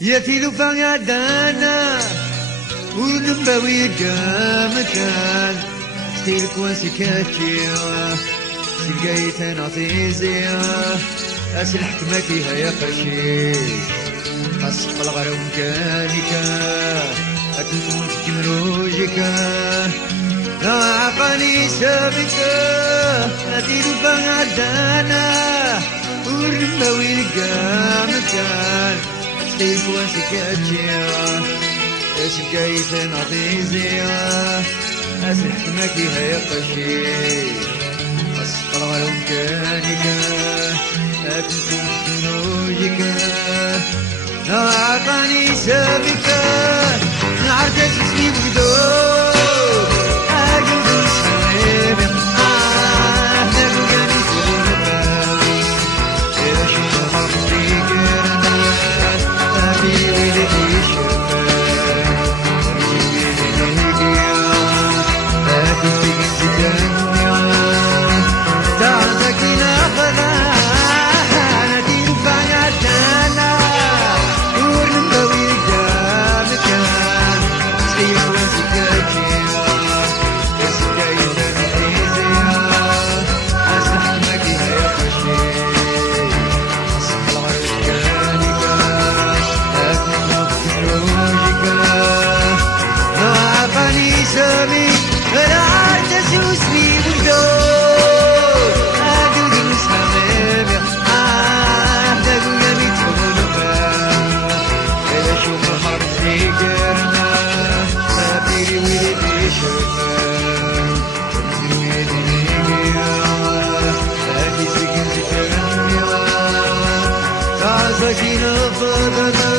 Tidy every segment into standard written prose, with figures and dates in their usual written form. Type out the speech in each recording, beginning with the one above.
يا تلوفا يا دانا ونبوي مكان ستيلك وانسكاكيا سلقايت انا طيزيا اسل حكمتي هيا قشيش اصف الغرب كانيكا اكون تجمروجيكا لا عقاني سابكا تلوفا يا دانا ونبوي مكان ستيلك وانسكاكيا سلقايت انا طيزيا اسل حكمتي هيا قشيش اصف الغرب كانيكا اكون تجمروجيكا لا عقاني سابكا نعرف اسمي بقدور اقول سامي نلقاني تقول بالي يا شو حظي قرنا ابي ولدي شفاك ورجلي لهقيا اكون تقنت الدنيا تعزك نافذة انا تنفع يا دانا ونبوي مكان سيف وانسكاكيا اسكايت نحيزيا اسلح مكيها يا خشيش اصف الغرب كانيكا اكون تجروجيكا لا عقاني سامي لا عرتس واسمي بقدور اقول سامي تقول يا ميت غلبا إذا شوف حرفي قرنا سابيري ولدي شفاك ورزقي ولدي هاكي سكن سكرنيا تعزكي نفضنا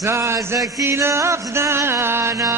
تعزكتي لفظانا